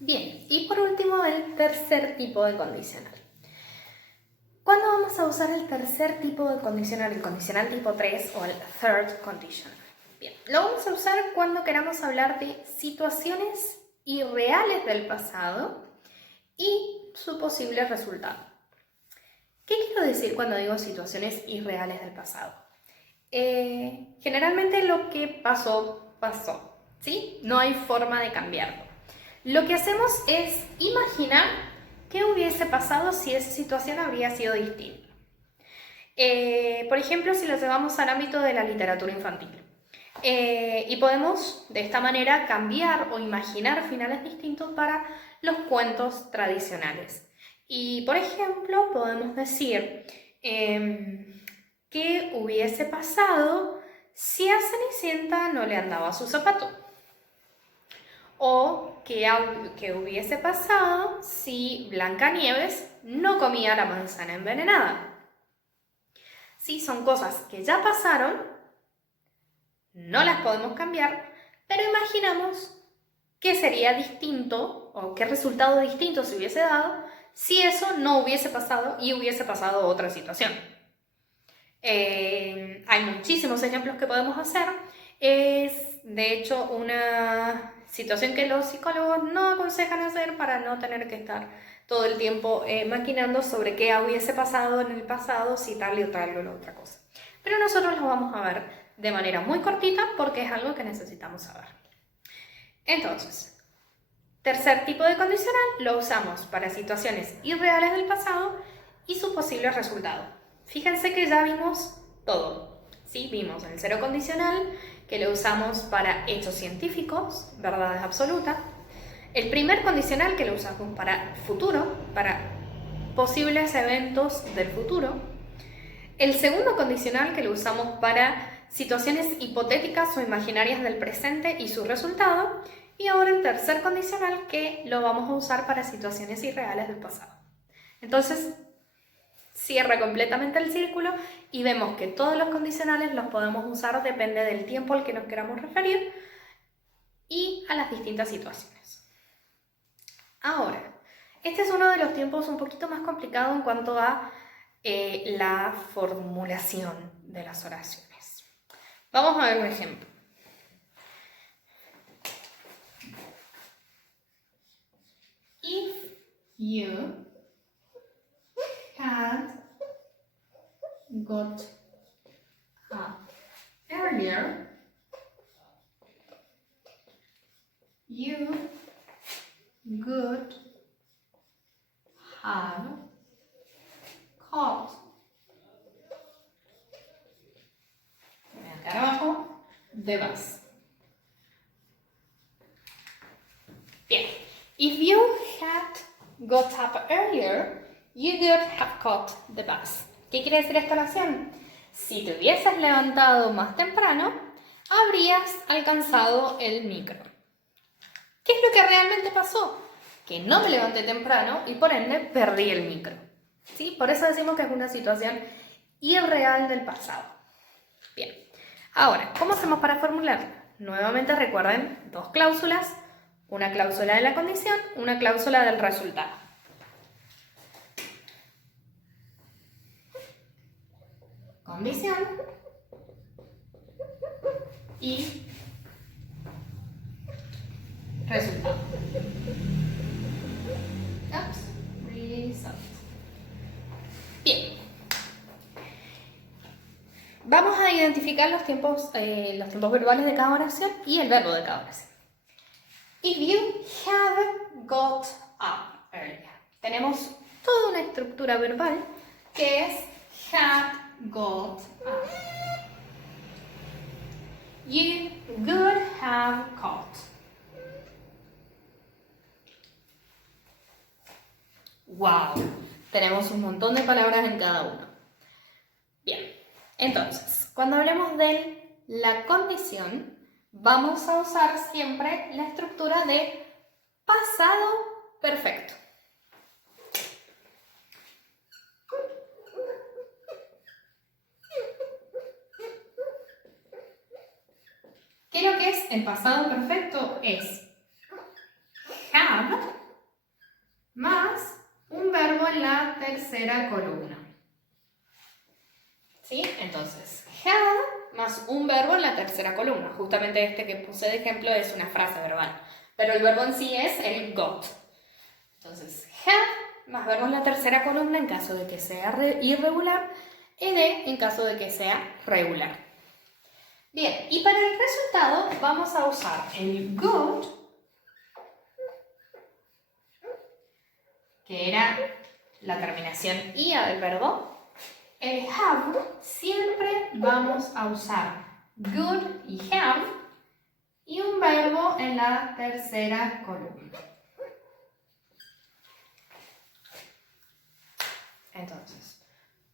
Bien, y por último el tercer tipo de condicional. ¿Cuándo vamos a usar el tercer tipo de condicional, el condicional tipo 3 o el third conditional? Bien, lo vamos a usar cuando queramos hablar de situaciones irreales del pasado y su posible resultado. ¿Qué quiero decir cuando digo situaciones irreales del pasado? Generalmente lo que pasó, pasó, ¿sí? No hay forma de cambiarlo. Lo que hacemos es imaginar qué hubiese pasado si esa situación habría sido distinta. Por ejemplo, si lo llevamos al ámbito de la literatura infantil. Y podemos de esta manera cambiar o imaginar finales distintos para los cuentos tradicionales. Y por ejemplo, podemos decir qué hubiese pasado si a Cenicienta no le andaba su zapato. O qué hubiese pasado si Blancanieves no comía la manzana envenenada. Sí, son cosas que ya pasaron, no las podemos cambiar, pero imaginamos qué sería distinto o qué resultado distinto se hubiese dado si eso no hubiese pasado y hubiese pasado otra situación. Hay muchísimos ejemplos que podemos hacer. Es de hecho una situación que los psicólogos no aconsejan hacer para no tener que estar todo el tiempo maquinando sobre qué hubiese pasado en el pasado si tal y tal o la otra cosa. Pero nosotros lo vamos a ver de manera muy cortita porque es algo que necesitamos saber. Entonces, tercer tipo de condicional lo usamos para situaciones irreales del pasado y su posible resultado. Fíjense que ya vimos todo. ¿Sí? Vimos el cero condicional, que lo usamos para hechos científicos, verdades absolutas. El primer condicional, que lo usamos para futuro, para posibles eventos del futuro. El segundo condicional, que lo usamos para situaciones hipotéticas o imaginarias del presente y su resultado. Y ahora el tercer condicional, que lo vamos a usar para situaciones irreales del pasado. Entonces, cierra completamente el círculo y vemos que todos los condicionales los podemos usar, depende del tiempo al que nos queramos referir y a las distintas situaciones. Ahora, este es uno de los tiempos un poquito más complicado en cuanto a la formulación de las oraciones. Vamos a ver un ejemplo. If you had got up earlier, you would have caught. Acá abajo, the bus. Bien. If you had got up earlier, you would have caught the bus. ¿Qué quiere decir esta oración? Si te hubieses levantado más temprano, habrías alcanzado el micro. ¿Qué es lo que realmente pasó? Que no me levanté temprano y por ende perdí el micro. ¿Sí? Por eso decimos que es una situación irreal del pasado. Bien. Ahora, ¿cómo hacemos para formularla? Nuevamente recuerden dos cláusulas. Una cláusula de la condición, una cláusula del resultado. Condición y resultado. Result. Bien. Vamos a identificar los tiempos verbales de cada oración y el verbo de cada oración. If you have got up earlier. Tenemos toda una estructura verbal que es had got up. You would have caught. ¡Wow! Tenemos un montón de palabras en cada uno. Bien, entonces, cuando hablemos de la condición, vamos a usar siempre la estructura de pasado perfecto. ¿Qué es lo que es el pasado perfecto? Es have tercera columna. ¿Sí? Entonces, had más un verbo en la tercera columna. Justamente este que puse de ejemplo es una frase verbal. Pero el verbo en sí es el got. Entonces, had más verbo en la tercera columna en caso de que sea irregular. Ed en caso de que sea regular. Bien, y para el resultado vamos a usar el got, que era la terminación ia del verbo. El have siempre vamos a usar good y have y un verbo en la tercera columna. Entonces,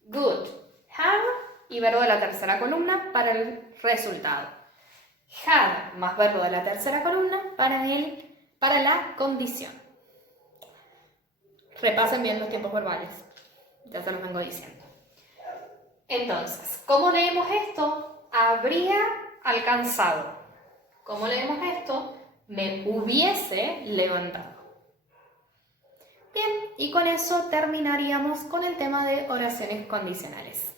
good, have y verbo de la tercera columna para el resultado. Had más verbo de la tercera columna para la condición. Repasen bien los tiempos verbales, ya se los vengo diciendo. Entonces, ¿cómo leemos esto? Habría alcanzado. ¿Cómo leemos esto? Me hubiese levantado. Bien, y con eso terminaríamos con el tema de oraciones condicionales.